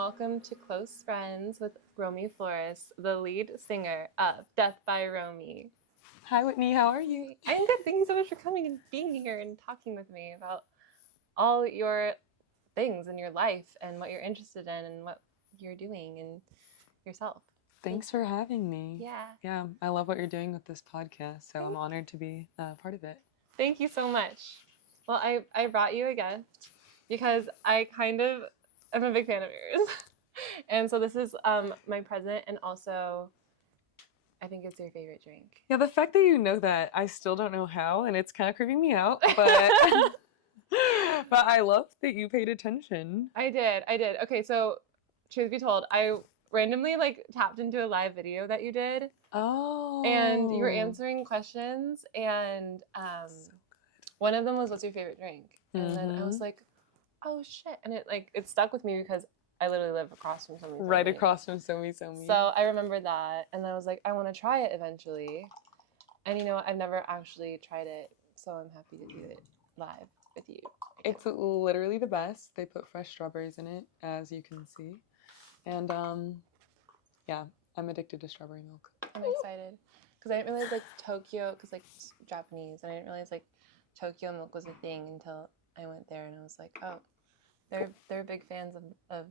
welcome to Close Friends with Romy Flores, the lead singer of Deathbyromy. Hi, Whitney. How are you? I'm good. Thank you so much for coming and being here and talking with me about all your things in your life and what you're interested in and what you're doing and yourself. Thanks for having me. Yeah. Yeah, I love what you're doing with this podcast, so I'm honored to be part of it. Thank you so much. Well, I brought you a gift because I kind of am a big fan of yours. And so this is my present, and also I think it's your favorite drink. Yeah, the fact that you know that, I still don't know how, and it's kind of creeping me out, but but I love that you paid attention. I did. Okay, so truth be told, I randomly tapped into a live video that you did. Oh. And you were answering questions, and So good. one of them was, "What's your favorite drink?" And then I was like, "Oh shit!" And it stuck with me because I literally live across from Somi. Right across from Somi. So I remembered that, and then I was like, I want to try it eventually. And you know, I've never actually tried it, so I'm happy to do it live with you. It's literally the best. They put fresh strawberries in it, as you can see. And yeah, I'm addicted to strawberry milk. I'm excited because I didn't realize Tokyo, because Japanese, and I didn't realize Tokyo milk was a thing until I went there, and I was like, oh, they're big fans of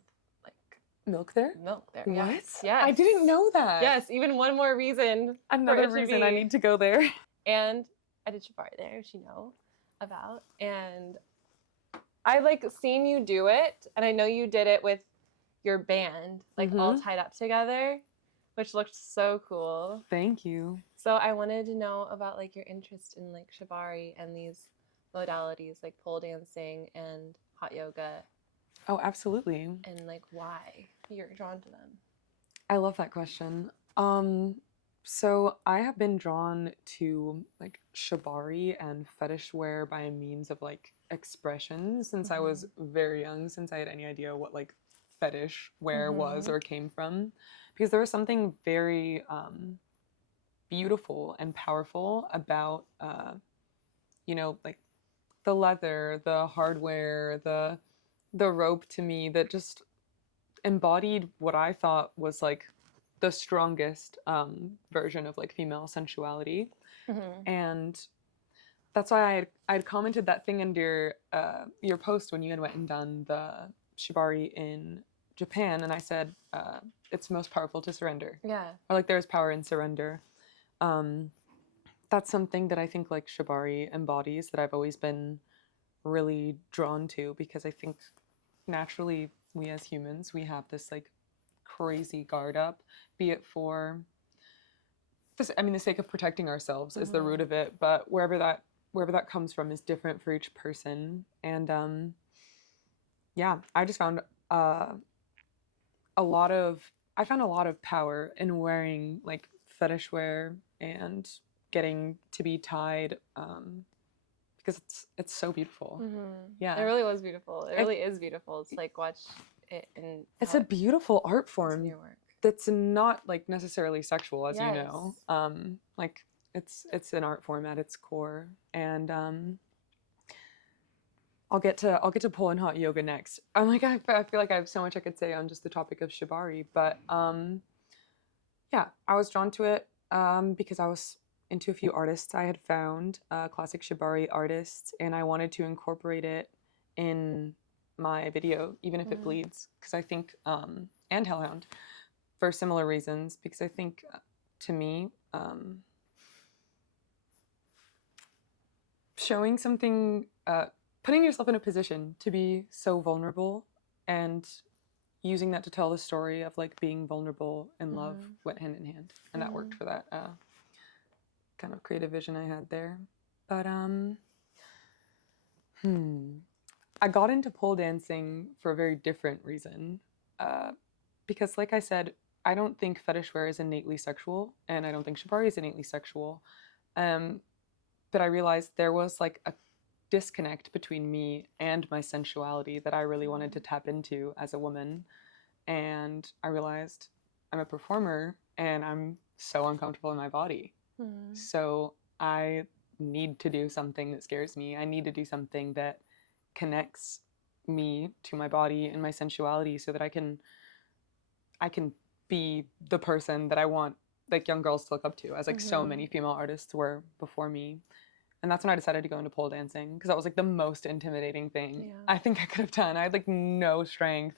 Milk there? milk there. What? Yes. I didn't know that. Yes, even one more reason. Another reason I need to go there. And I did Shibari there, which you know about. And I seen you do it, and I know you did it with your band, all tied up together, which looked so cool. Thank you. So I wanted to know about your interest in Shibari and these modalities like pole dancing and hot yoga. Oh, absolutely. And why you're drawn to them. I love that question. So I have been drawn to Shibari and fetish wear by means of expression since I was very young, since I had any idea what fetish wear was or came from, because there was something very beautiful and powerful about the leather, the hardware, the rope to me that just embodied what I thought was the strongest version of female sensuality. And that's why I'd commented that thing under your post when you had went and done the Shibari in Japan, and I said it's most powerful to surrender. Yeah. Or there's power in surrender. That's something that I think Shibari embodies, that I've always been really drawn to, because I think naturally we as humans, we have this crazy guard up, be it for this, the sake of protecting ourselves is the root of it, but wherever that comes from is different for each person. And yeah, I just found a lot of power in wearing fetish wear and getting to be tied, because it's so beautiful. Yeah, it really was beautiful. It really is beautiful. It's watch it, and it's a beautiful art form. Your work. That's not necessarily sexual, as yes. you know. It's an art form at its core, and I'll get to pole and hot yoga next. I feel like I have so much I could say on just the topic of Shibari, but yeah, I was drawn to it because I was into a few artists I had found, classic Shibari artists, and I wanted to incorporate it in my video, even if it bleeds, because I think, and Hellhound, for similar reasons, because I think, to me, showing something, putting yourself in a position to be so vulnerable and using that to tell the story of being vulnerable in love went hand in hand, and that worked for that kind of creative vision I had there. But I got into pole dancing for a very different reason, because like I said, I don't think fetish wear is innately sexual, and I don't think Shibari is innately sexual, but I realized there was a disconnect between me and my sensuality that I really wanted to tap into as a woman. And I realized I'm a performer and I'm so uncomfortable in my body. So I need to do something that scares me. I need to do something that connects me to my body and my sensuality, so that I can I can be the person that I want like young girls to look up to, as like so many female artists were before me. And that's when I decided to go into pole dancing, because that was like the most intimidating thing I think I could have done. I had like no strength.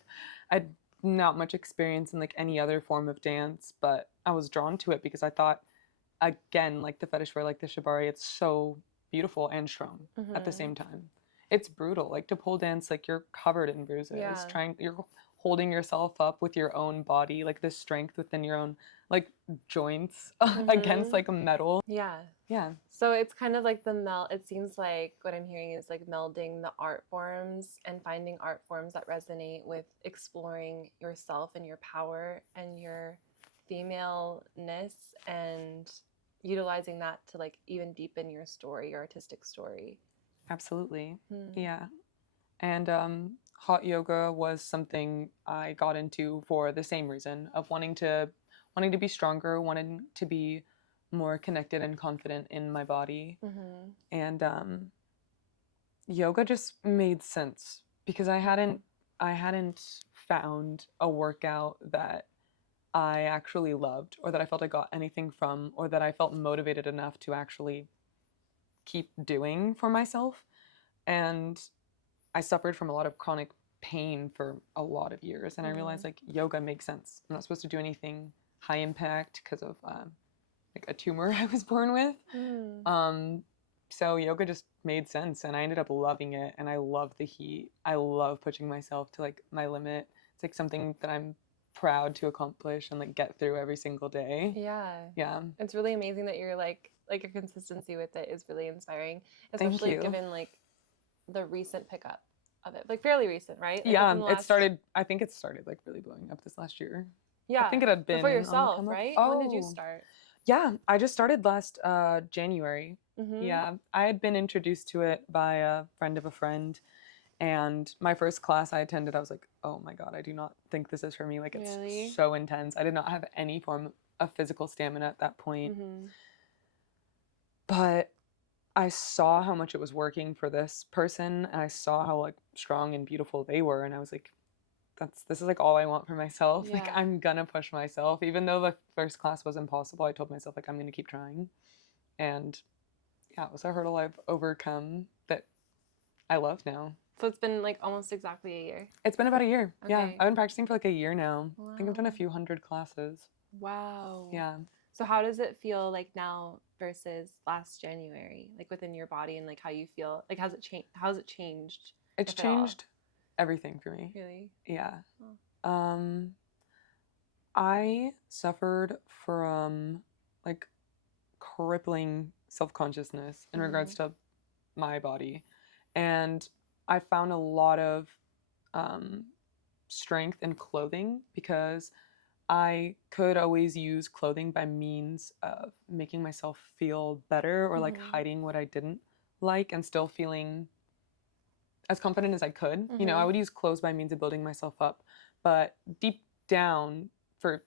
I had not much experience in like any other form of dance, but I was drawn to it because I thought, again, like the fetish wear, like the shibari, it's so beautiful and strong at the same time. It's brutal. Like to pole dance, like you're covered in bruises. You're holding yourself up with your own body, like the strength within your own like joints against like a metal. Yeah. Yeah. So it's kind of like the meld. It seems like what I'm hearing is like melding the art forms and finding art forms that resonate with exploring yourself and your power and your femaleness, and utilizing that to like even deepen your story, your artistic story. Absolutely. Yeah. And hot yoga was something I got into for the same reason of wanting to be stronger, wanting to be more connected and confident in my body. And yoga just made sense because I hadn't found a workout that I actually loved, or that I felt I got anything from, or that I felt motivated enough to actually keep doing for myself. And I suffered from a lot of chronic pain for a lot of years, and I realized like yoga makes sense. I'm not supposed to do anything high impact because of like a tumor I was born with. So yoga just made sense, and I ended up loving it, and I love the heat. I love pushing myself to like my limit. It's like something that I'm proud to accomplish and like get through every single day. Yeah. It's really amazing that you're like your consistency with it is really inspiring, especially given like the recent pickup of it, like fairly recent, right? Like yeah, it started. I think it started like really blowing up this last year. Yeah, I think it had been for yourself, right? Oh. When did you start? Yeah, I just started last January. Yeah, I had been introduced to it by a friend of a friend, and my first class I attended, I was like, oh my god, I do not think this is for me. Like, it's so intense. I did not have any form of physical stamina at that point. But I saw how much it was working for this person, and I saw how like strong and beautiful they were, and I was like, this is like all I want for myself. Like, I'm gonna push myself. Even though the first class was impossible, I told myself like I'm gonna keep trying. And yeah, it was a hurdle I've overcome that I love now. So it's been like almost exactly a year. It's been about a year. Okay. Yeah, I've been practicing for like a year now. Wow. I think I've done a few hundred classes. Wow. Yeah. So how does it feel like now versus last January, like within your body, and like how you feel? Like how's it changed? It's changed everything for me. Really? Yeah. Oh. I suffered from like crippling self-consciousness in regards to my body, and I found a lot of strength in clothing because I could always use clothing by means of making myself feel better, or like hiding what I didn't like and still feeling as confident as I could. You know, I would use clothes by means of building myself up, but deep down for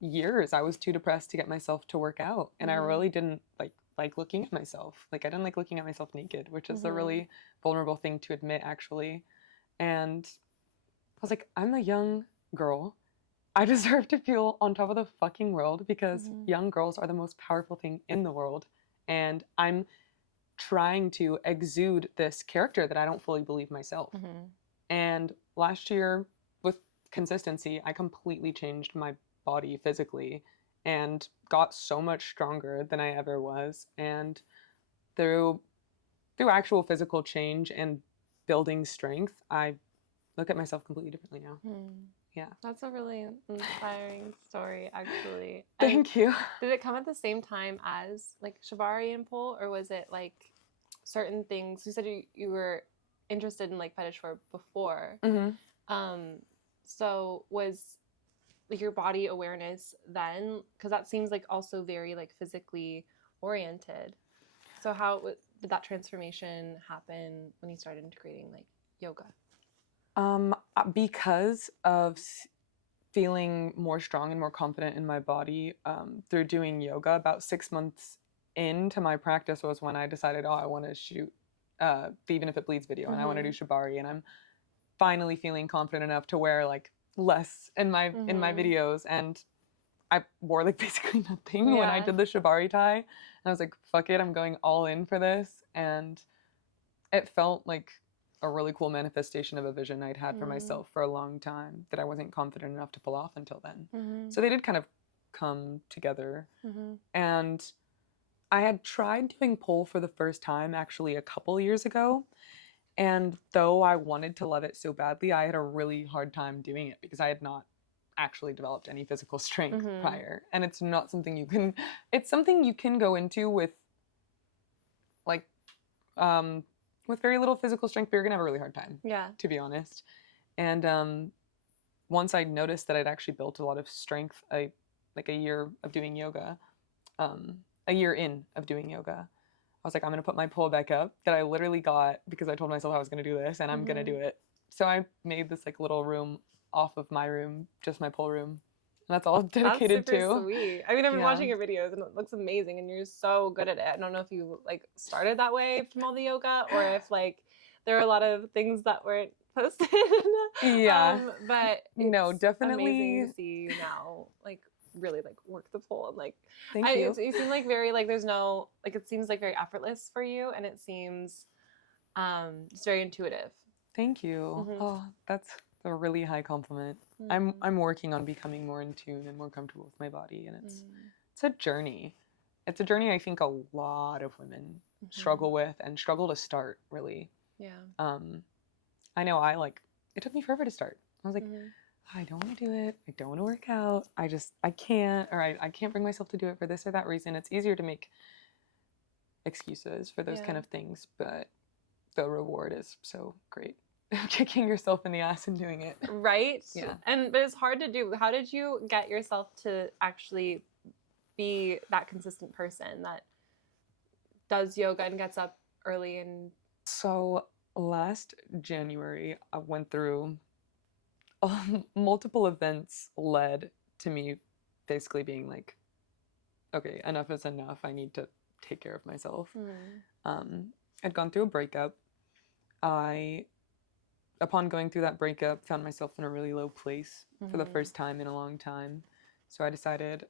years I was too depressed to get myself to work out, and I really didn't like looking at myself. Like, I didn't like looking at myself naked, which is a really vulnerable thing to admit, actually. And I was like, I'm a young girl. I deserve to feel on top of the fucking world, because young girls are the most powerful thing in the world. And I'm trying to exude this character that I don't fully believe myself. And last year, with consistency, I completely changed my body physically and got so much stronger than I ever was. And through actual physical change and building strength, I look at myself completely differently now. Yeah. That's a really inspiring story, actually. Thank you. Did it come at the same time as like Shibari and pole, or was it like certain things? You said you were interested in like fetish wear before. So was like your body awareness then, because that seems like also very like physically oriented. So how did that transformation happen when you started integrating like yoga? Because of feeling more strong and more confident in my body through doing yoga, about 6 months into my practice was when I decided, I want to shoot the Even If It Bleeds video, and I want to do Shibari, and I'm finally feeling confident enough to wear like less in my videos, and I wore like basically nothing when I did the Shibari tie. And I was like, fuck it, I'm going all in for this. And it felt like a really cool manifestation of a vision I'd had for myself for a long time that I wasn't confident enough to pull off until then. So they did kind of come together. And I had tried doing pole for the first time actually a couple years ago. And though I wanted to love it so badly, I had a really hard time doing it because I had not actually developed any physical strength prior. And it's not something you can, it's something you can go into with like, with very little physical strength, but you're gonna have a really hard time. Yeah. To be honest. And once I noticed that I'd actually built a lot of strength, like a year of doing yoga, a year in of doing yoga, I was like, I'm gonna put my pole back up that I literally got because I told myself I was gonna do this, and I'm gonna do it. So I made this like little room off of my room, just my pole room. And that's all dedicated That's super to. sweet. I mean, I've been watching your videos and it looks amazing and you're so good at it. I don't know if you like started that way from all the yoga or if like there are a lot of things that weren't posted. Yeah. But no, it's definitely amazing to see you now like really like work the pole and like Thank you. You seem like very like there's no like it seems like very effortless for you and it seems just very intuitive. Thank you. Oh, that's a really high compliment. I'm working on becoming more in tune and more comfortable with my body, and it's a journey. It's a journey I think a lot of women struggle with and struggle to start, really. Yeah. I know it took me forever to start. I was like, I don't want to do it. I don't want to work out. I can't, or I can't bring myself to do it for this or that reason. It's easier to make excuses for those kind of things, but the reward is so great. Kicking yourself in the ass and doing it. Right? Yeah. But it's hard to do. How did you get yourself to actually be that consistent person that does yoga and gets up early and... So last January, I went through multiple events led to me basically being like, okay, enough is enough. I need to take care of myself. I'd gone through a breakup. Upon going through that breakup, found myself in a really low place for the first time in a long time. So I decided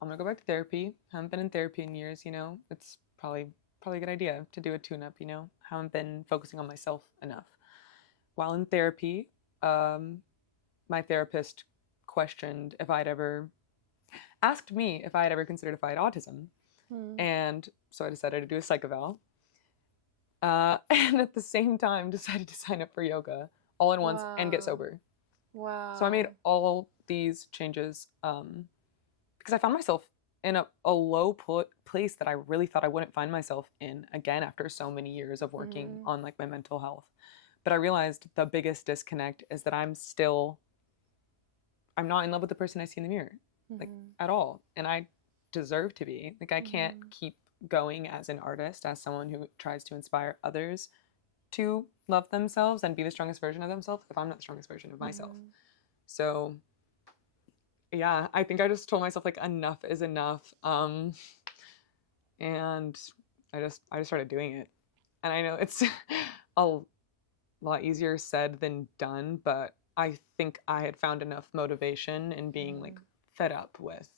I'm gonna go back to therapy. Haven't been in therapy in years, you know. It's probably a good idea to do a tune-up, you know. Haven't been focusing on myself enough. While in therapy, my therapist asked me if I had ever considered if I had autism. And so I decided to do a psych eval. And at the same time decided to sign up for yoga all at once and get sober. Wow. So I made all these changes because I found myself in a low place that I really thought I wouldn't find myself in again after so many years of working on like my mental health. But I realized the biggest disconnect is that I'm not in love with the person I see in the mirror, like at all. And I deserve to be. Like I can't keep going as an artist, as someone who tries to inspire others to love themselves and be the strongest version of themselves if I'm not the strongest version of myself. So yeah, I think I just told myself like enough is enough. And I just started doing it. And I know it's a lot easier said than done, but I think I had found enough motivation in being like fed up with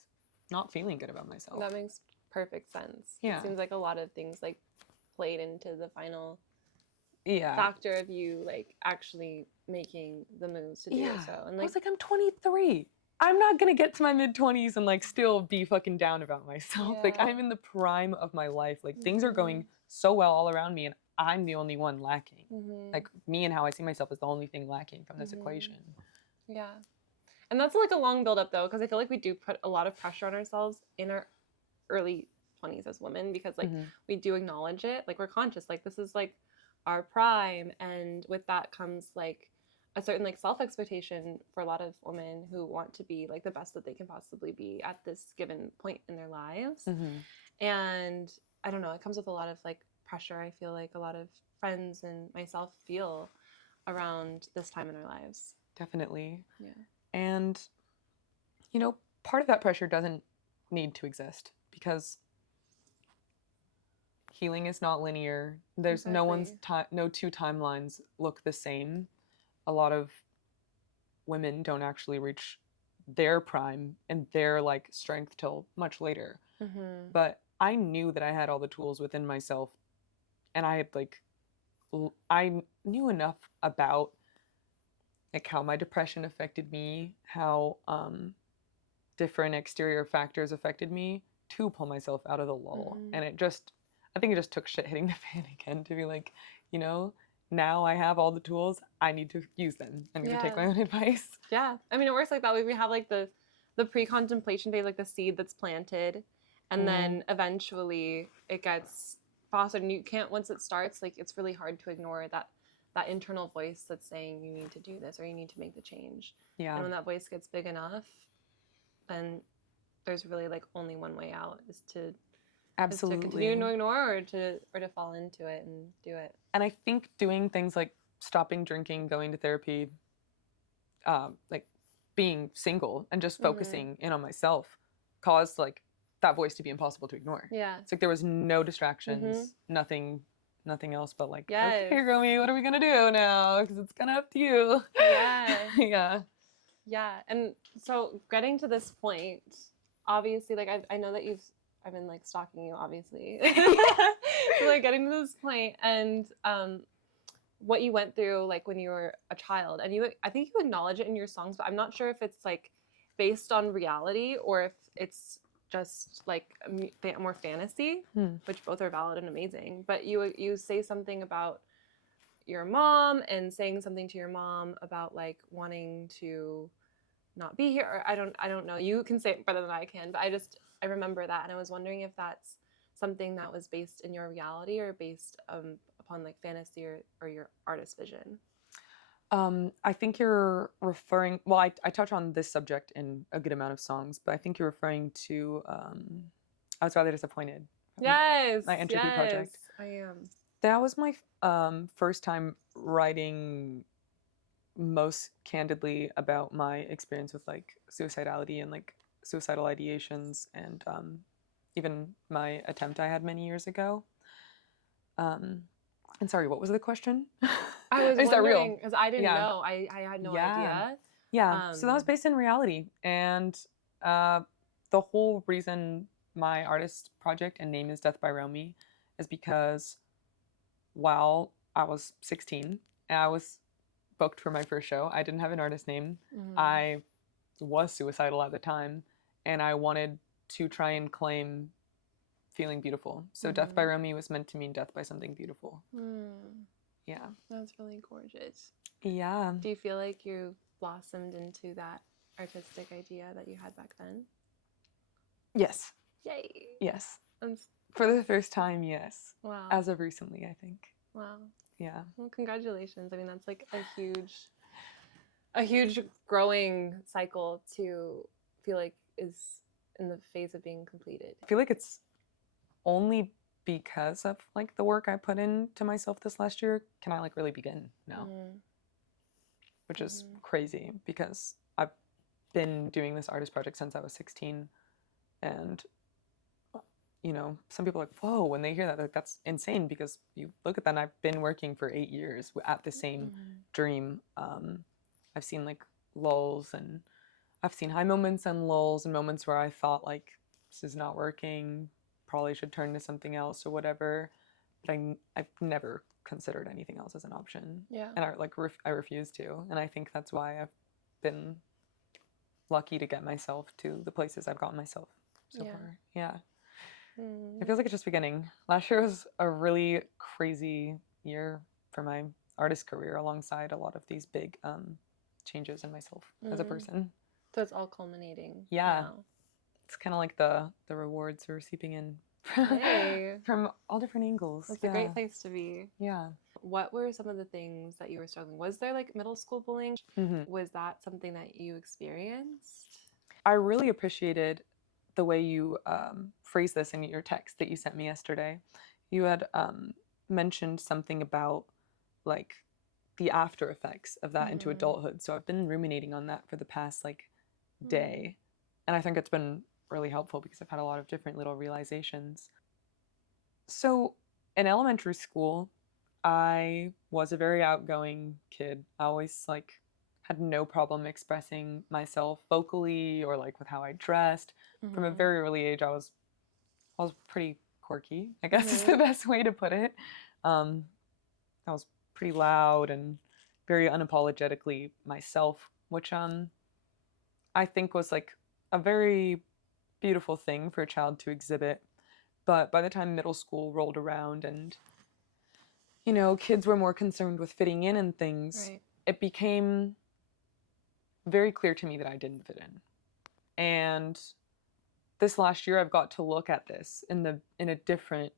not feeling good about myself. That makes perfect sense. Yeah. It seems like a lot of things like played into the final factor of you like actually making the moves to do so. And like, I was like, I'm 23. I'm not gonna get to my mid-20s and like still be fucking down about myself. Like I'm in the prime of my life. Like things are going so well all around me and I'm the only one lacking. Like me and how I see myself is the only thing lacking from this equation. Yeah. And that's like a long build up though, because I feel like we do put a lot of pressure on ourselves in our early 20s as women because like we do acknowledge it. Like we're conscious, like this is like our prime. And with that comes like a certain like self-expectation for a lot of women who want to be like the best that they can possibly be at this given point in their lives. And I don't know, it comes with a lot of like pressure. I feel like a lot of friends and myself feel around this time in our lives. Definitely. Yeah. And, you know, part of that pressure doesn't need to exist because healing is not linear. There's no two timelines look the same. A lot of women don't actually reach their prime and their like strength till much later. Mm-hmm. But I knew that I had all the tools within myself, and I had like I knew enough about like how my depression affected me, how different exterior factors affected me to pull myself out of the lull. Mm-hmm. And I think it just took shit hitting the fan again to be like, you know, now I have all the tools. I need to use them. I need to take my own advice. Yeah. I mean, it works like that. We have like the pre-contemplation phase, like the seed that's planted, and then eventually it gets fostered. And you can't, once it starts, like it's really hard to ignore that internal voice that's saying you need to do this or you need to make the change. Yeah. And when that voice gets big enough, then there's really like only one way out is to continue to ignore or to fall into it and do it. And I think doing things like stopping drinking, going to therapy, like being single and just focusing in on myself caused like that voice to be impossible to ignore. Yeah. It's like there was no distractions, nothing else but like, yes. okay, Romy, what are we gonna do now? Because it's kind of up to you. Yeah. Yeah. Yeah. And so getting to this point, obviously, like I know that I've been like stalking you, obviously. So like getting to this point and what you went through like when you were a child, and I think you acknowledge it in your songs, but I'm not sure if it's like based on reality or if it's just like more fantasy, which both are valid and amazing. But you say something about your mom and saying something to your mom about like wanting to not be here. Or I don't know. You can say it better than I can, but I remember that, and I was wondering if that's something that was based in your reality or based upon like fantasy or your artist vision. I think you're referring, well, I touch on this subject in a good amount of songs, but I think you're referring to I Was Rather Disappointed. Yes. My entropy project. I am. That was my first time writing most candidly about my experience with like suicidality and like suicidal ideations, and even my attempt I had many years ago. And sorry, what was the question? I was Is that real? because I didn't know. I had no idea. Yeah. So that was based in reality, and the whole reason my artist project and name is Deathbyromy is because while I was 16 and I was booked for my first show, I didn't have an artist name. I was suicidal at the time, and I wanted to try and claim feeling beautiful. So Deathbyromy was meant to mean death by something beautiful. Yeah. That's really gorgeous. Yeah. Do you feel like you blossomed into that artistic idea that you had back then? Yes. Yay. Yes. For the first time, yes. Wow. As of recently, I think. Wow. Yeah. Well, congratulations. I mean, that's like a huge growing cycle to feel like is in the phase of being completed. I feel like it's only because of like the work I put into myself this last year can I like really begin now. Which is crazy because I've been doing this artist project since I was 16, and you know, some people are like, whoa, when they hear that, like, that's insane, because you look at that and I've been working for 8 years at the same dream. I've seen like lulls, and I've seen high moments and lulls, and moments where I thought like, this is not working, probably should turn to something else or whatever. But I've never considered anything else as an option. Yeah. And I refuse to. And I think that's why I've been lucky to get myself to the places I've gotten myself so far. Yeah. It feels like it's just beginning. Last year was a really crazy year for my artist career, alongside a lot of these big changes in myself as a person. So it's all culminating. Yeah. Now. It's kind of like the rewards are seeping in from all different angles. That's a great place to be. Yeah. What were some of the things that you were struggling? Was there like middle school bullying? Was that something that you experienced? I really appreciated the way you phrased this in your text that you sent me yesterday. You had mentioned something about like the after effects of that into adulthood. So I've been ruminating on that for the past like day. And I think it's been really helpful because I've had a lot of different little realizations. So in elementary school, I was a very outgoing kid. I always like had no problem expressing myself vocally or like with how I dressed. From a very early age, I was pretty quirky, I guess is the best way to put it. I was pretty loud and very unapologetically myself, which I think was like a very beautiful thing for a child to exhibit. But by the time middle school rolled around and, kids were more concerned with fitting in and things, Right. it became very clear to me that I didn't fit in. And this last year, I've got to look at this in a different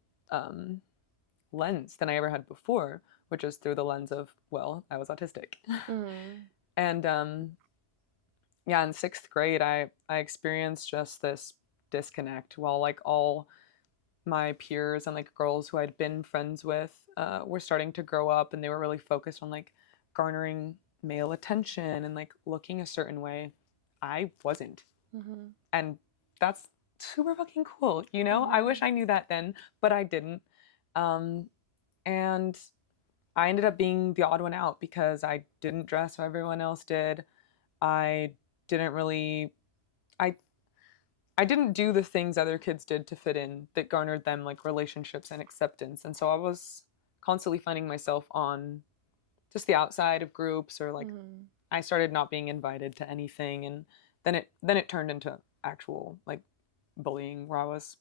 lens than I ever had before, which is through the lens of, well, I was autistic. And yeah, in sixth grade, I experienced just this disconnect while like all my peers and like girls who I'd been friends with were starting to grow up, and they were really focused on like garnering male attention and like looking a certain way. I wasn't. And that's super fucking cool, I wish I knew that then, but I didn't. And I ended up being the odd one out because I didn't dress how everyone else did. I didn't really I didn't do the things other kids did to fit in that garnered them like relationships and acceptance. And so I was constantly finding myself on just the outside of groups, or like I started not being invited to anything, and then it turned into actual like bullying, where I was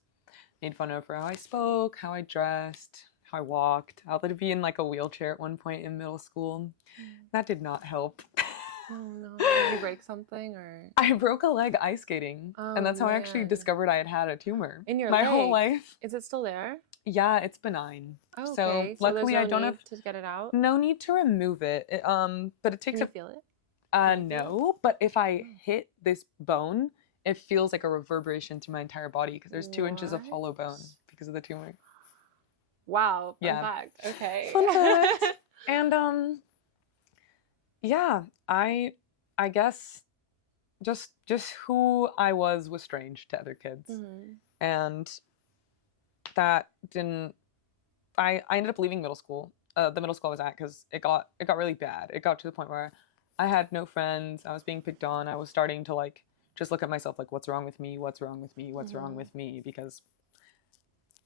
made fun of for how I spoke, how I dressed, how I walked. I had to be in like a wheelchair at one point in middle school. That did not help. Oh no! Did you break something or? I broke a leg ice skating, and that's how I Oh, actually man. discovered I had had a tumor In your my leg? whole life. Is it still there? Yeah, it's benign. Oh, So okay. So luckily, there's no I don't need have to get it out. no need to remove it. But it Can takes you feel it? no. But if I hit this bone, it feels like a reverberation through my entire body because there's 2 inches of hollow bone because of the tumor. Wow. Fun Yeah. fact. Okay. Fun fact. And yeah, I guess just who I was strange to other kids, and that didn't. I ended up leaving middle school, the middle school I was at, because it got really bad. It got to the point where I had no friends. I was being picked on. I was starting to like just look at myself like, what's wrong with me? What's wrong with me? What's wrong with me? Because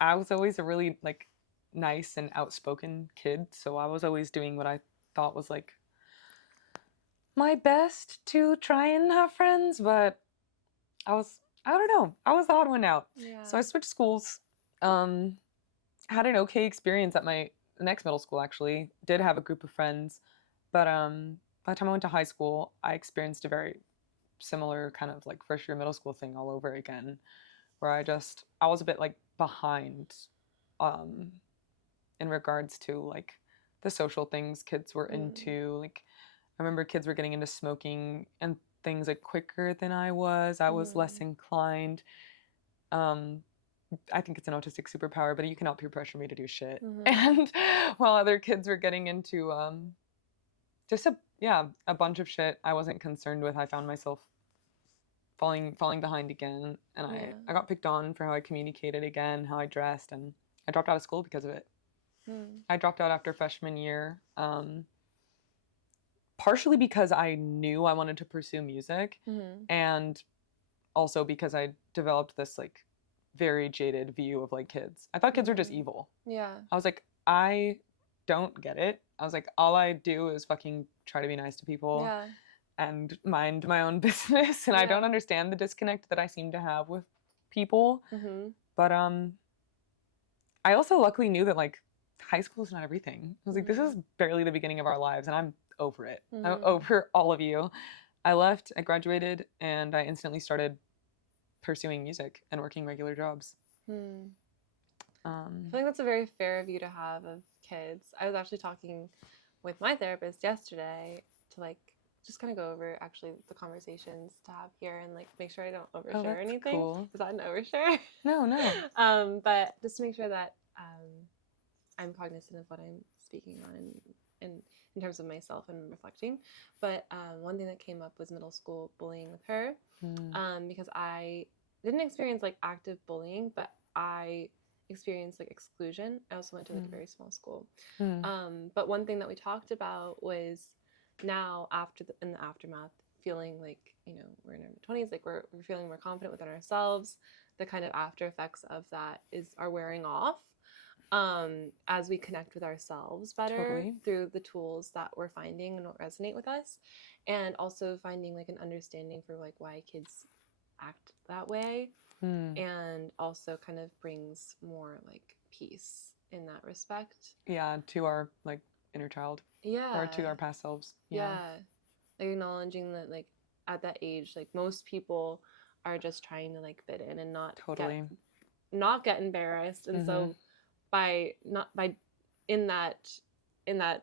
I was always a really like nice and outspoken kid, so I was always doing what I thought was like my best to try and have friends, but I don't know, I was the odd one out. Yeah. So I switched schools. Had an okay experience at my next middle school, actually. Did have a group of friends, but by the time I went to high school, I experienced a very similar kind of like first year middle school thing all over again, where I was a bit like behind in regards to like the social things kids were into. Like I remember kids were getting into smoking and things like quicker than I was. I was less inclined. I think it's an autistic superpower, but you cannot peer pressure me to do shit. And while other kids were getting into just a bunch of shit I wasn't concerned with, I found myself falling behind again, and I got picked on for how I communicated again, how I dressed, and I dropped out of school because of it. I dropped out after freshman year, partially because I knew I wanted to pursue music, and also because I developed this like very jaded view of like kids. I thought kids were just evil. Yeah. I was like, I don't get it. I was like, all I do is fucking try to be nice to people and mind my own business, and I don't understand the disconnect that I seem to have with people. But I also luckily knew that like high school is not everything. I was like, this is barely the beginning of our lives, and I'm over it. I'm over all of you. I left, I graduated, and I instantly started pursuing music and working regular jobs. I think that's a very fair view to have of kids. I was actually talking with my therapist yesterday to like just kind of go over actually the conversations to have here and like make sure I don't overshare anything. Cool. Is that an overshare? No. But just to make sure that I'm cognizant of what I'm speaking on and in terms of myself and reflecting. But one thing that came up was middle school bullying with her, because I didn't experience like active bullying, but I experienced like exclusion. I also went to like a very small school. But one thing that we talked about was now in the aftermath, feeling like, you know, we're in our 20s, like we're feeling more confident within ourselves. The kind of after effects of that are wearing off as we connect with ourselves better Totally. through the tools that we're finding and what resonate with us, and also finding like an understanding for like why kids act that way, and also kind of brings more like peace in that respect. Yeah, to our like inner child. Yeah. Or to our past selves. Yeah. Like acknowledging that like at that age, like most people are just trying to like fit in and not get embarrassed. And so by in that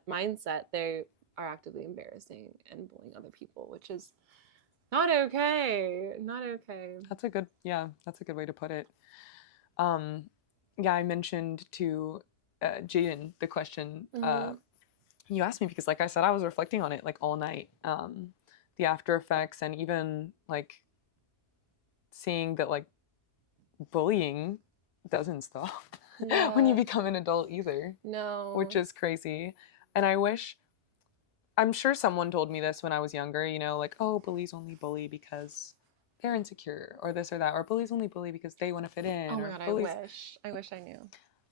mindset, they are actively embarrassing and bullying other people, which is not okay. Not okay. That's a good way to put it. Yeah, I mentioned to Jaden the question you asked me because, like I said, I was reflecting on it like all night. The after effects, and even like seeing that like bullying doesn't stop when you become an adult either. No. Which is crazy. And I'm sure someone told me this when I was younger, you know, like, oh, bullies only bully because they're insecure or this or that, or bullies only bully because they want to fit in. Oh my God, I wish I knew.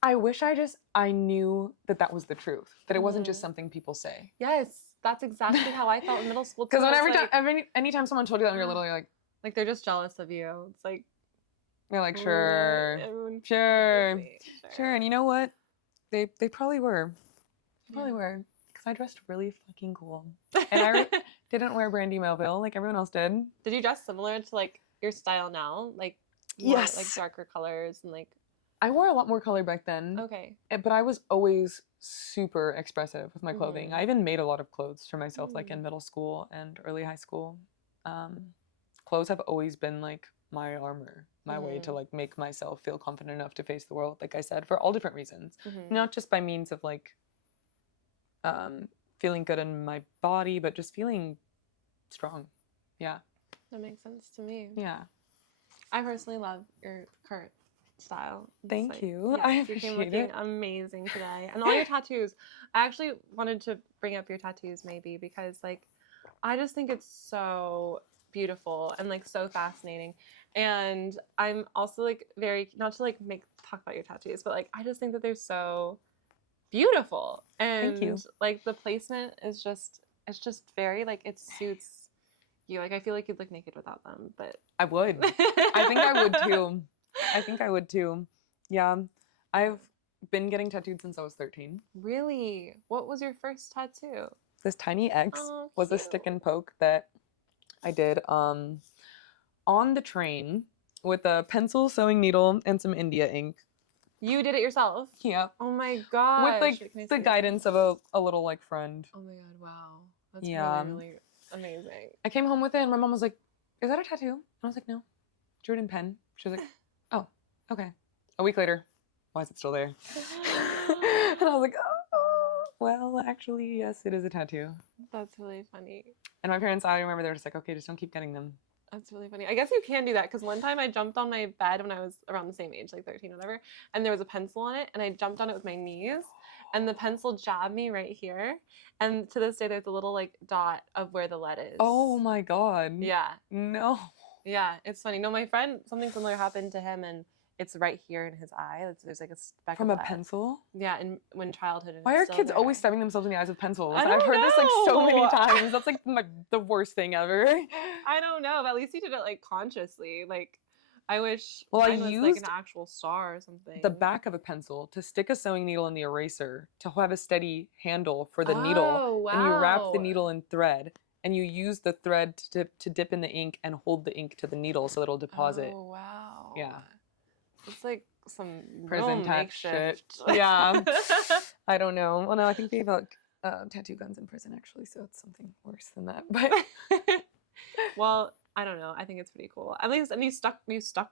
I wish I knew that was the truth, that it wasn't just something people say. Yes, that's exactly how I felt in middle school. Because anytime someone told you that when you're little, you're like they're just jealous of you. It's like, you're like, sure. And you know what? They probably were. Because I dressed really fucking cool. And I didn't wear Brandy Melville like everyone else did. Did you dress similar to like your style now? Like more, yes. Like darker colors and like. I wore a lot more color back then. Okay. But I was always super expressive with my clothing. I even made a lot of clothes for myself, like in middle school and early high school. Clothes have always been like my armor, my way to like make myself feel confident enough to face the world, like I said, for all different reasons. Not just by means of like feeling good in my body, but just feeling strong. Yeah. That makes sense to me. Yeah. I personally love your current style. Thank you. Yes, I appreciate you came looking amazing today. And all your tattoos. I actually wanted to bring up your tattoos maybe because like I just think it's so beautiful and like so fascinating. And I'm also like very, not to like talk about your tattoos, but like I just think that they're so beautiful. And thank you. Like the placement is just, it's just very like it suits you. Like I feel like you'd look naked without them, but I would. I think I would too. Yeah. I've been getting tattooed since I was 13. Really? What was your first tattoo? This tiny X was a stick and poke that I did on the train with a pencil, sewing needle, and some India ink. You did it yourself? Yeah. Oh my gosh. With like the guidance of a little like friend. Oh my God, wow. That's really, really amazing. I came home with it and my mom was like, is that a tattoo? And I was like, no. Drew it in pen. She was like, oh, okay. A week later, why is it still there? And I was like, oh, well, actually, yes, it is a tattoo. That's really funny. And my parents, I remember they were just like, okay, just don't keep getting them. That's really funny. I guess you can do that because one time I jumped on my bed when I was around the same age, like 13 or whatever, and there was a pencil on it, and I jumped on it with my knees, and the pencil jabbed me right here. And to this day, there's a little like dot of where the lead is. Oh my God. Yeah. No. Yeah, it's funny. No, my friend, something similar happened to him, and it's right here in his eye. There's like a speck from of a lead. Pencil? Yeah, when childhood. Why are kids always stabbing themselves in the eyes with pencils? I've heard this like so many times. That's like the worst thing ever. I don't know, but at least he did it like consciously. Like, I wish I was used like an actual star or something. The back of a pencil to stick a sewing needle in the eraser to have a steady handle for the needle. Wow. And you wrap the needle in thread. And you use the thread to dip in the ink and hold the ink to the needle so it'll deposit. Oh, wow. Yeah. It's like some prison makeshift shit. Yeah. I don't know. Well, no, I think they have tattoo guns in prison actually, so it's something worse than that. But well, I don't know. I think it's pretty cool. At least, and you stuck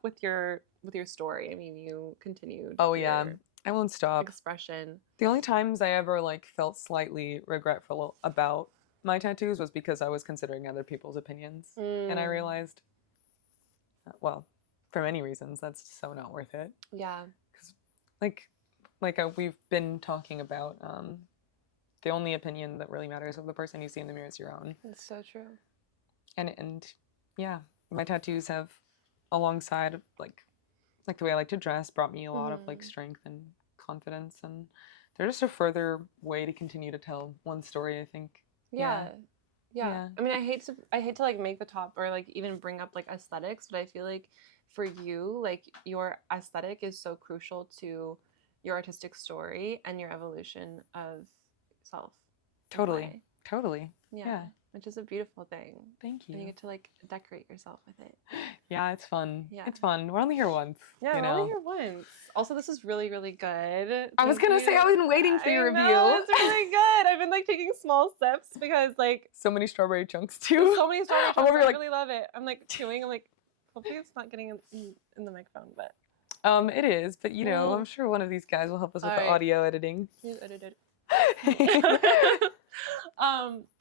with your story. I mean, you continued. Oh yeah, I won't stop. Expression. The only times I ever like felt slightly regretful about my tattoos was because I was considering other people's opinions, and I realized, well, for many reasons, that's so not worth it. Yeah. Because, we've been talking about the only opinion that really matters of the person you see in the mirror is your own. It's so true. And yeah, my tattoos have, alongside like the way I like to dress, brought me a lot of like strength and confidence, and they're just a further way to continue to tell one story, I think. Yeah. I mean, I hate to like make the top or like even bring up like aesthetics, but I feel like for you, like your aesthetic is so crucial to your artistic story and your evolution of self. Totally. Yeah. Which is a beautiful thing. Thank you. And you get to like decorate yourself with it. Yeah, it's fun. Yeah. It's fun. We're only here once. Yeah, you we're know? only here once. Also, this is really, really good. I was gonna say, I've been waiting for your review. It's really good. I've been like taking small sips because like so many strawberry chunks too. So many strawberry I'm chunks. over I like, really love it. I'm like chewing. I'm like, hopefully it's not getting in the microphone, but it is. But you know, I'm sure one of these guys will help us with the audio editing. You edited.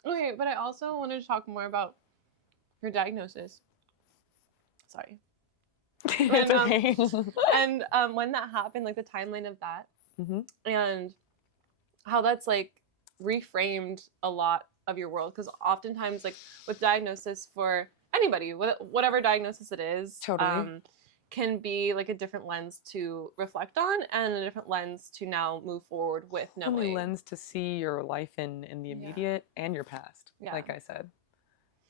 Okay, but I also wanted to talk more about your diagnosis. Sorry. It's okay. And when that happened, like the timeline of that, and how that's like reframed a lot of your world, because oftentimes like with diagnosis for anybody, whatever diagnosis it is, totally. Can be like a different lens to reflect on and a different lens to now move forward with knowing. Only lens to see your life in the immediate and your past, like I said.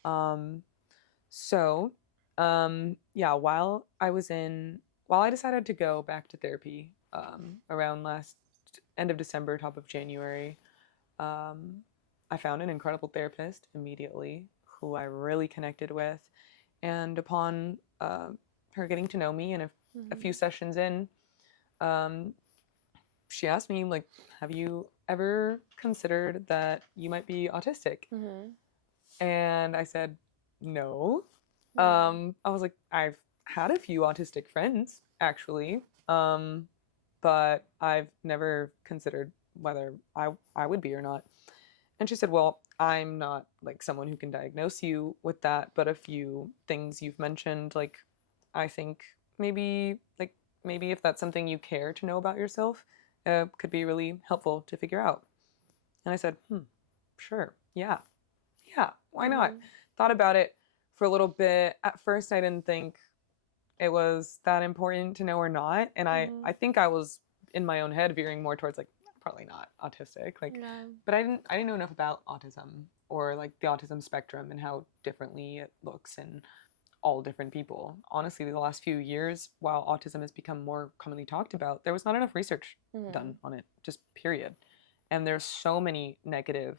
While I decided to go back to therapy around end of December, top of January, I found an incredible therapist immediately who I really connected with. And upon her getting to know me and a few sessions in, she asked me, like, have you ever considered that you might be autistic? And I said, no. I was like, I've had a few autistic friends, actually, but I've never considered whether I would be or not. And she said, well, I'm not like someone who can diagnose you with that, but a few things you've mentioned, like, I think maybe if that's something you care to know about yourself, could be really helpful to figure out. And I said, sure, yeah, why not? Thought about it for a little bit. At first, I didn't think it was that important to know or not, and I think I was in my own head veering more towards like, probably not autistic, like, but I didn't know enough about autism or like the autism spectrum and how differently it looks in all different people. Honestly, the last few years, while autism has become more commonly talked about, there was not enough research done on it, just period. And there's so many negative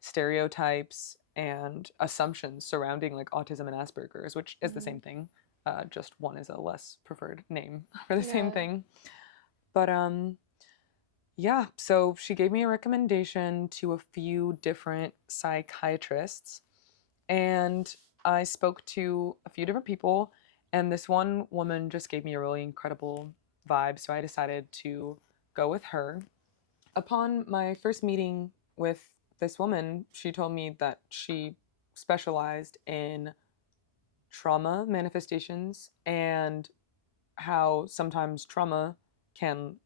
stereotypes and assumptions surrounding like autism and Asperger's, which is the same thing. Just one is a less preferred name for the same thing. But so she gave me a recommendation to a few different psychiatrists, and I spoke to a few different people, and this one woman just gave me a really incredible vibe, so I decided to go with her. Upon my first meeting with this woman, she told me that she specialized in trauma manifestations and how sometimes trauma can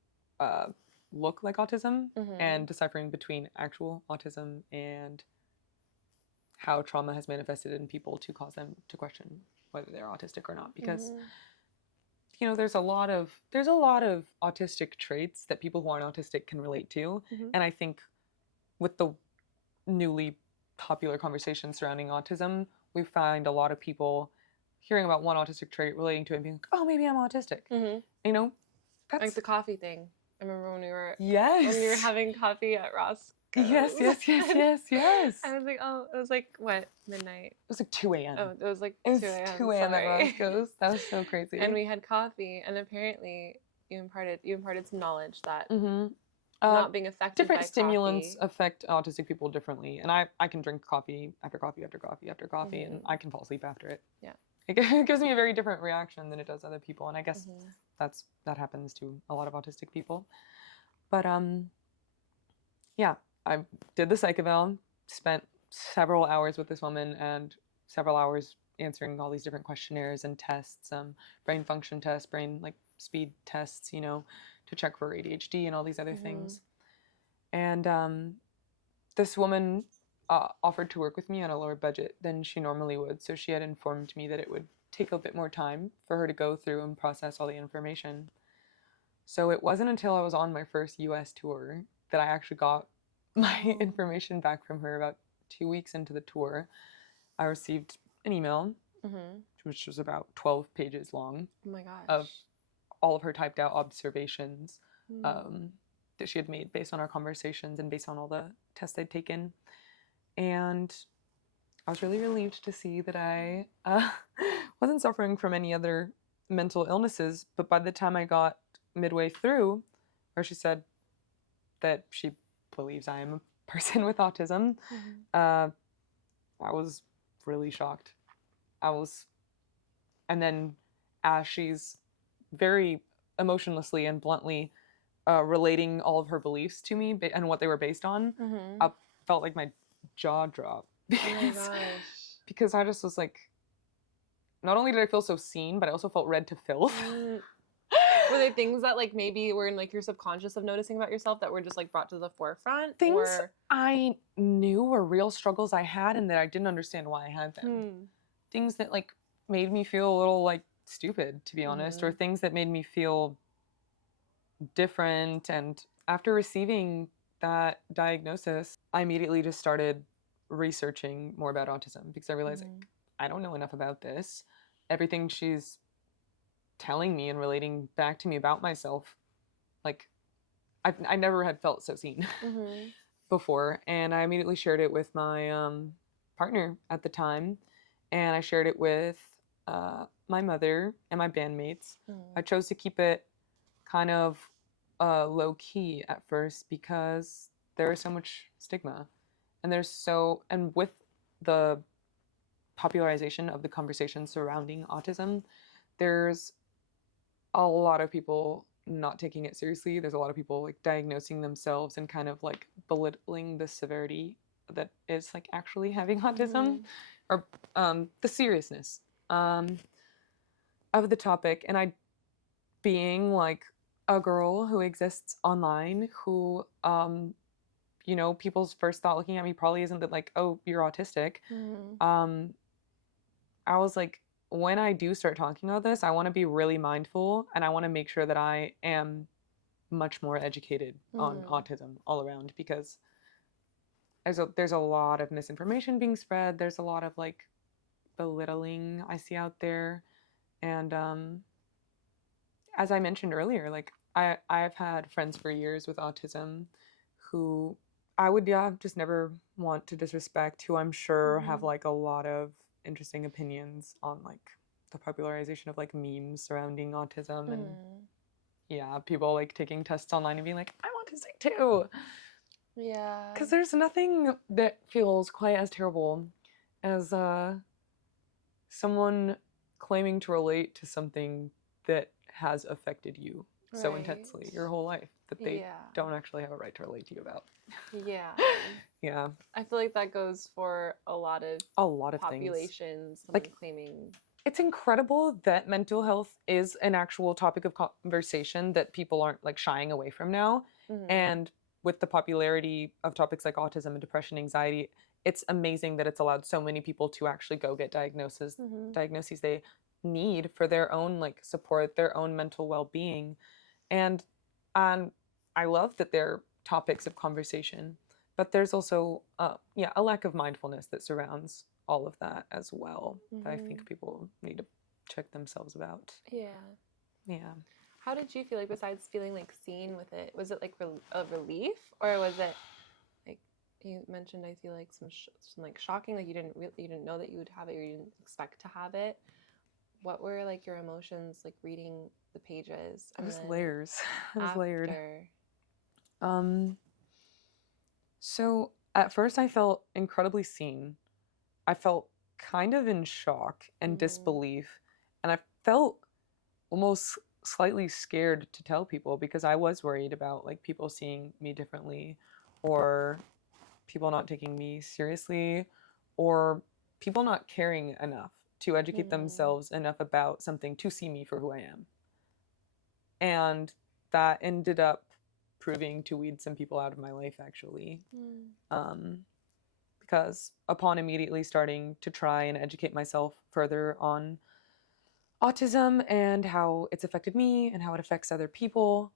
look like autism, and deciphering between actual autism and how trauma has manifested in people to cause them to question whether they're autistic or not. Because you know, there's a lot of autistic traits that people who aren't autistic can relate to, and I think with the newly popular conversation surrounding autism, we find a lot of people hearing about one autistic trait, relating to it, and being like, oh, maybe I'm autistic. You know, that's like the coffee thing. I remember when we were yes having coffee at Ross. Yes. I was like, oh, it was like what, midnight? It was like 2 a.m. Oh, it was like 2 a.m. 2 a.m. at Roscoe's. That was so crazy. And we had coffee, and apparently you imparted some knowledge that not being affected different by stimulants coffee. affect autistic people differently, and I can drink coffee after coffee after coffee after coffee, and I can fall asleep after it. Yeah, it gives me a very different reaction than it does other people, and I guess that happens to a lot of autistic people. But I did the psych eval, spent several hours with this woman and several hours answering all these different questionnaires and tests, brain function tests, brain like speed tests, you know, to check for ADHD and all these other things. And this woman offered to work with me on a lower budget than she normally would. So she had informed me that it would take a bit more time for her to go through and process all the information. So it wasn't until I was on my first US tour that I actually got my information back from her. About 2 weeks into the tour, I received an email, which was about 12 pages long, Oh my gosh. of all of her typed out observations that she had made based on our conversations and based on all the tests I'd taken. And I was really relieved to see that I wasn't suffering from any other mental illnesses. But by the time I got midway through, where she said that she believes I am a person with autism, I was really shocked. And then as she's very emotionlessly and bluntly relating all of her beliefs to me and what they were based on, I felt like my jaw dropped. Because I just was like, not only did I feel so seen, but I also felt read to filth. Were there things that like maybe were in like your subconscious of noticing about yourself that were just like brought to the forefront? Things I knew were real struggles I had and that I didn't understand why I had them. Things that like made me feel a little like stupid, to be honest, or things that made me feel different. And after receiving that diagnosis, I immediately just started researching more about autism because I realized like, I don't know enough about this. Everything she's telling me and relating back to me about myself, like I never had felt so seen before. And I immediately shared it with my partner at the time, and I shared it with my mother and my bandmates. I chose to keep it kind of low key at first because there is so much stigma, and with the popularization of the conversation surrounding autism, there's a lot of people not taking it seriously. There's a lot of people like diagnosing themselves and kind of like belittling the severity that is like actually having autism, or the seriousness of the topic. And I, being like a girl who exists online, who you know, people's first thought looking at me probably isn't that like, oh, you're autistic. I was like, when I do start talking about this, I want to be really mindful, and I want to make sure that I am much more educated on autism all around, because there's a lot of misinformation being spread. There's a lot of like belittling I see out there. And as I mentioned earlier, like I've had friends for years with autism who I would just never want to disrespect, who I'm sure have like a lot of interesting opinions on like the popularization of like memes surrounding autism and people like taking tests online and being like, I'm autistic too. Yeah. Because there's nothing that feels quite as terrible as someone claiming to relate to something that has affected you so intensely your whole life that they don't actually have a right to relate to you about. Yeah. Yeah. I feel like that goes for a lot of populations, things. Like claiming. It's incredible that mental health is an actual topic of conversation that people aren't like shying away from now. And with the popularity of topics like autism and depression, anxiety, it's amazing that it's allowed so many people to actually go get diagnoses they need for their own like support, their own mental well-being. And I love that they're topics of conversation, but there's also a lack of mindfulness that surrounds all of that as well, that I think people need to check themselves about. Yeah. How did you feel, like, besides feeling like seen with it? Was it like a relief, or was it like you mentioned? I feel like some like shocking, like you didn't know that you would have it, or you didn't expect to have it. What were like your emotions, like reading the pages? It was layers. It was layered. So at first I felt incredibly seen. I felt kind of in shock and disbelief, and I felt almost slightly scared to tell people, because I was worried about like people seeing me differently, or people not taking me seriously, or people not caring enough to educate themselves enough about something to see me for who I am. And that ended up proving to weed some people out of my life, actually. Because upon immediately starting to try and educate myself further on autism and how it's affected me and how it affects other people,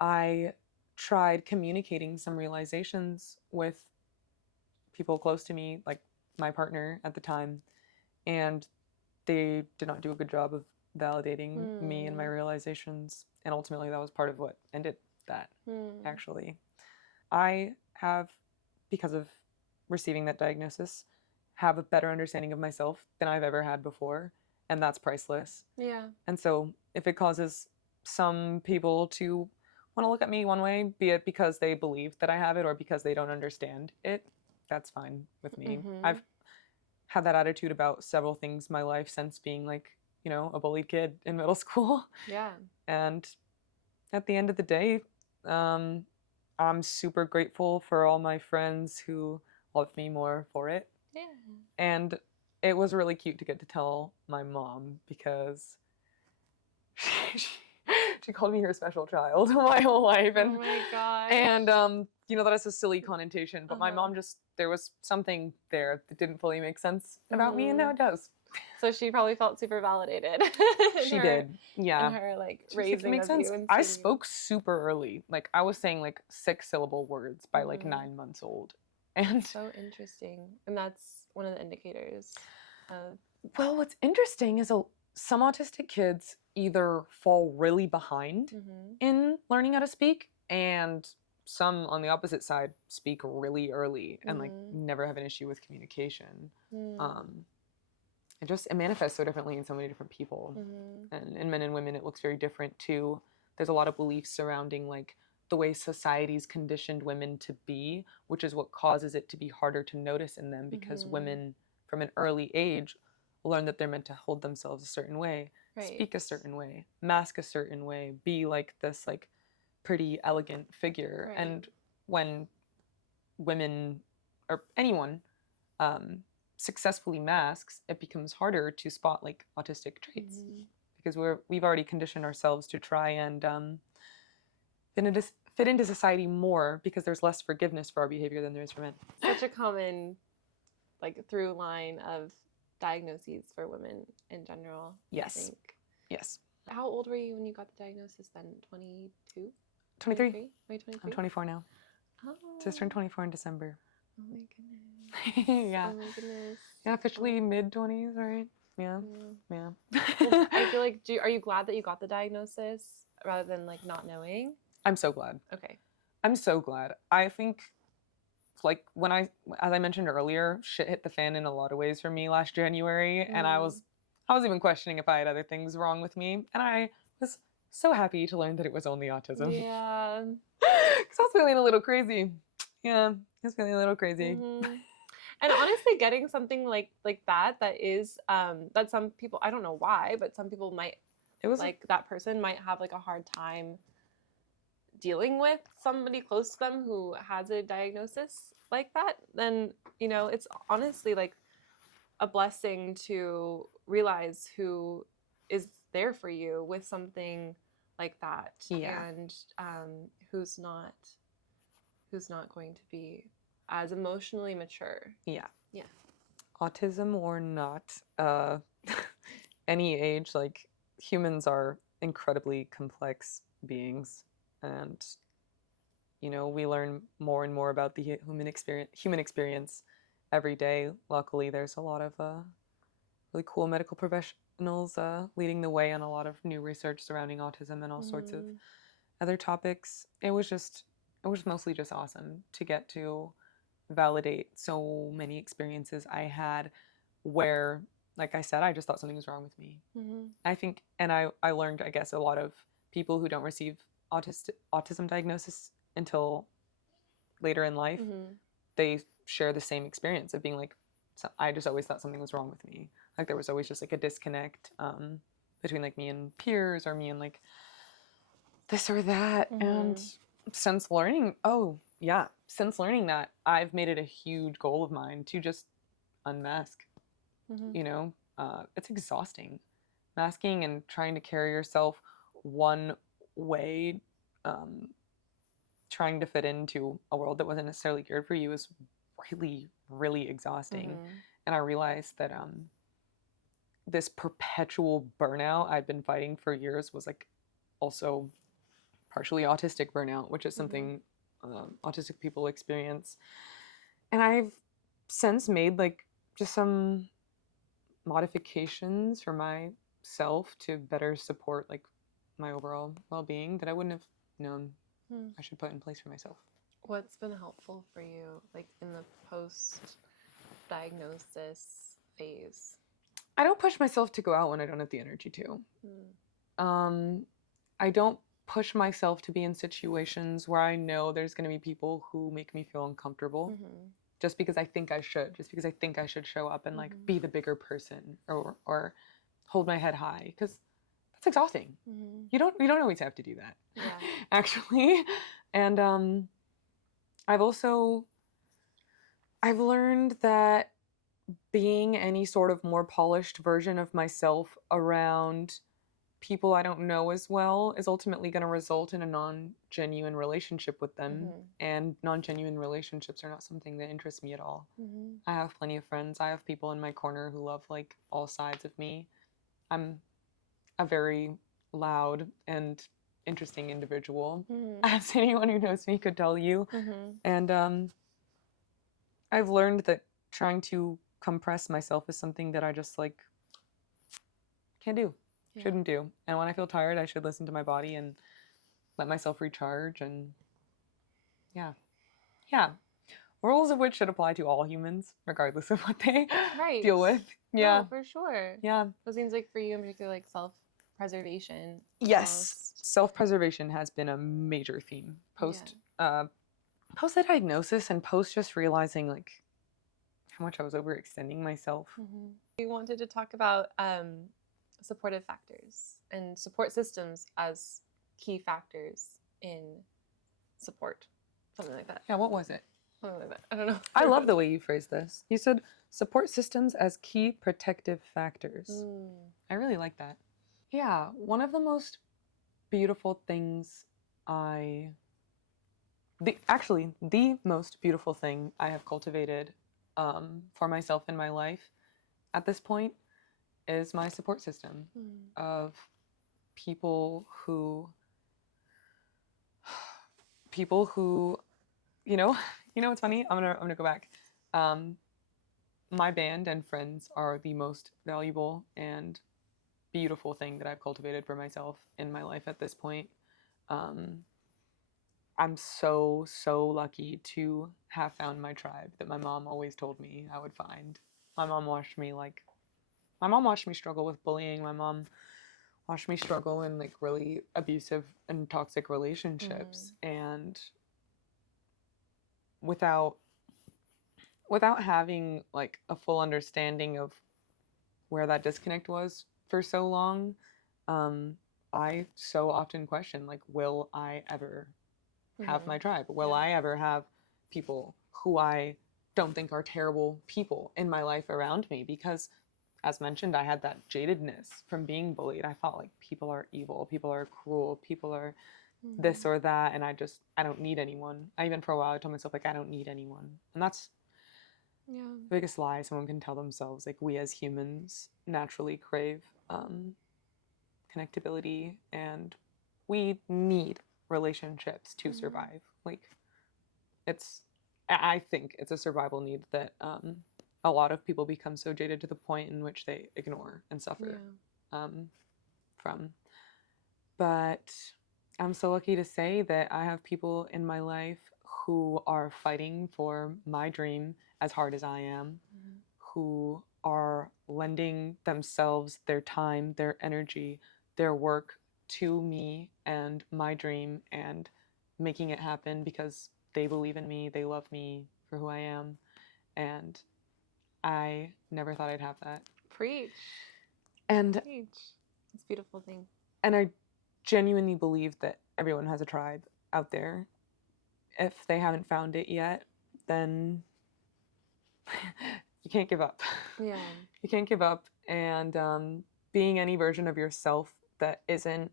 I tried communicating some realizations with people close to me, like my partner at the time, and they did not do a good job of validating me and my realizations, and ultimately that was part of what ended that, actually. I have, because of receiving that diagnosis, have a better understanding of myself than I've ever had before, and that's priceless. Yeah. And so if it causes some people to want to look at me one way, be it because they believe that I have it or because they don't understand it, that's fine with me. I've had that attitude about several things in my life since being like, you know, a bullied kid in middle school. Yeah. And at the end of the day, I'm super grateful for all my friends who loved me more for it. Yeah. And it was really cute to get to tell my mom, because she called me her special child my whole life. And, oh my gosh. And, you know, that is a silly connotation, but my mom just, there was something there that didn't fully make sense about me, and now it does. So she probably felt super validated. She did. Yeah. In her, like, She's like, raising it makes of sense. you. And I seeing you. spoke super early. Like, I was saying like 6-syllable words by like 9 months old. And So interesting. And that's one of the indicators of... Well, what's interesting is some autistic kids either fall really behind in learning how to speak, and some on the opposite side speak really early and like never have an issue with communication. It manifests so differently in so many different people. And in men and women, it looks very different too. There's a lot of beliefs surrounding like the way society's conditioned women to be, which is what causes it to be harder to notice in them, because women from an early age learn that they're meant to hold themselves a certain way, speak a certain way, mask a certain way, be like this like pretty elegant figure. And when women or anyone successfully masks, it becomes harder to spot like autistic traits, because we've already conditioned ourselves to try and fit into society more, because there's less forgiveness for our behavior than there is for men. Such a common like through line of diagnoses for women in general. Yes. I think. Yes. How old were you when you got the diagnosis then? 22? 23. 23? I'm 24 now. Oh. Just turned 24 in December. Oh my goodness. Yeah. Oh my goodness. Yeah, officially mid-20s, right? Yeah. Yeah. Well, I feel like, are you glad that you got the diagnosis rather than like not knowing? I'm so glad. Okay. I'm so glad. I think like as I mentioned earlier, shit hit the fan in a lot of ways for me last January, and I was even questioning if I had other things wrong with me, and I was so happy to learn that it was only autism. Yeah. Because I was feeling a little crazy. Yeah, I was feeling a little crazy. And honestly, getting something like that is that some people, I don't know why, but some people might, like that person might have like a hard time dealing with somebody close to them who has a diagnosis like that. Then, you know, it's honestly like a blessing to realize who is there for you with something like that. Yeah. And who's not going to be as emotionally mature. Yeah. Yeah. Autism or not, any age, like humans are incredibly complex beings, and you know, we learn more and more about the human experience every day. Luckily, there's a lot of really cool medical professionals leading the way on a lot of new research surrounding autism and all sorts of other topics. It was mostly just awesome to get to validate so many experiences I had where, like I said, I just thought something was wrong with me. I think, and I learned, I guess, a lot of people who don't receive autism diagnosis until later in life, they share the same experience of being like, I just always thought something was wrong with me. Like there was always just like a disconnect between like me and peers, or me and like this or that. And since learning that, I've made it a huge goal of mine to just unmask. You know, it's exhausting. Masking and trying to carry yourself one way trying to fit into a world that wasn't necessarily geared for you is really, really exhausting. And I realized that this perpetual burnout I'd been fighting for years was like also partially autistic burnout, which is something autistic people experience. And I've since made like just some modifications for myself to better support like my overall well-being that I wouldn't have known I should put in place for myself. What's been helpful for you, like in the post-diagnosis phase? I don't push myself to go out when I don't have the energy to. I don't push myself to be in situations where I know there's going to be people who make me feel uncomfortable just because I think I should, just because I think I should show up and like be the bigger person or hold my head high, because that's exhausting. You don't always have to do that. Yeah. Actually. And I've learned that being any sort of more polished version of myself around people I don't know as well is ultimately going to result in a non-genuine relationship with them. And non-genuine relationships are not something that interests me at all. I have plenty of friends. I have people in my corner who love like all sides of me. I'm a very loud and interesting individual, as anyone who knows me could tell you. And I've learned that trying to compress myself is something that I just like can't do, shouldn't do. And when I feel tired, I should listen to my body and let myself recharge. And yeah, rules of which should apply to all humans, regardless of what they deal with. Yeah, no, for sure. Yeah, it seems like for you in particular, like self-preservation. Yes, self-preservation has been a major theme post the diagnosis and post just realizing like how much I was overextending myself. We wanted to talk about supportive factors and support systems as key factors in support, something like that. Yeah, what was it? Something like that. I don't know. I love the way you phrased this. You said support systems as key protective factors. I really like that. Yeah, one of the most beautiful things the most beautiful thing I have cultivated for myself in my life at this point is my support system of people who you know what's funny? I'm gonna go back. My band and friends are the most valuable and beautiful thing that I've cultivated for myself in my life at this point. I'm so lucky to have found my tribe that my mom always told me I would find. My mom watched me struggle with bullying. My mom watched me struggle in like really abusive and toxic relationships, and without having like a full understanding of where that disconnect was for so long, I so often question like, will I ever have my tribe? Will I ever have people who I don't think are terrible people in my life around me? Because as mentioned, I had that jadedness from being bullied. I thought like people are evil, people are cruel, people are this or that, and I don't need anyone. I even for a while I told myself like I don't need anyone. And that's the biggest lie someone can tell themselves. Like, we as humans naturally crave connectability, and we need relationships to survive. Like, I think it's a survival need that a lot of people become so jaded to the point in which they ignore and suffer from. But I'm so lucky to say that I have people in my life who are fighting for my dream as hard as I am, who are lending themselves, their time, their energy, their work to me and my dream, and making it happen because they believe in me, they love me for who I am. And I never thought I'd have that. Preach. And Preach. It's a beautiful thing. And I genuinely believe that everyone has a tribe out there. If they haven't found it yet, then you can't give up. Yeah. You can't give up. And being any version of yourself that isn't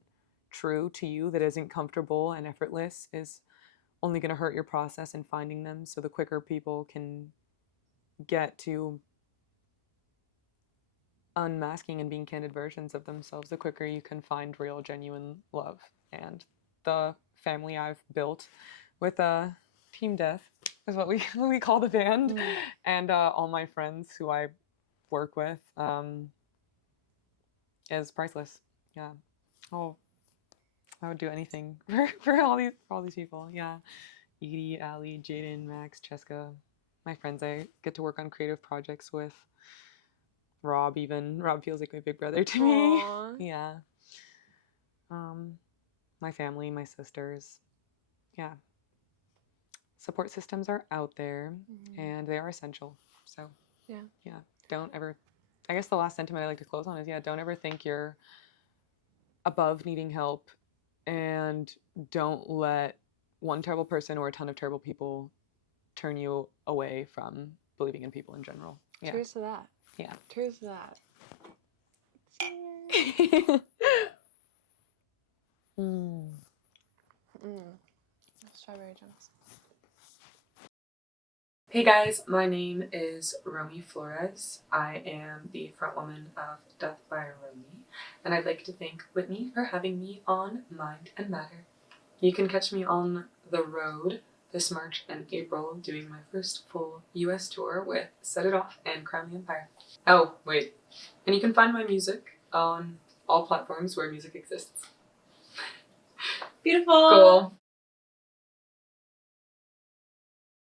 true to you, that isn't comfortable and effortless, is only going to hurt your process in finding them. So the quicker people can get to unmasking and being candid versions of themselves, the quicker you can find real, genuine love. And the family I've built with Team Death is what we call the band, and all my friends who I work with is priceless. Yeah. Oh, I would do anything for all these people. Yeah. Edie, Ali, Jaden, Max, Cheska, my friends I get to work on creative projects with. Rob, even Rob feels like my big brother to me. Aww. Yeah. My family, my sisters. Yeah. Support systems are out there, and they are essential. So yeah, don't ever, I guess the last sentiment I like to close on is, yeah, don't ever think you're above needing help, and don't let one terrible person or a ton of terrible people turn you away from believing in people in general. Yeah. Cheers to that. Yeah. Cheers to that. Strawberry jams. Hey guys, my name is Romy Flores. I am the frontwoman of Deathbyromy, and I'd like to thank Whitney for having me on Mind and Matter. You can catch me on the road this March and April doing my first full US tour with Set It Off and Crown the Empire. Oh, wait. And you can find my music on all platforms where music exists. Beautiful. Cool.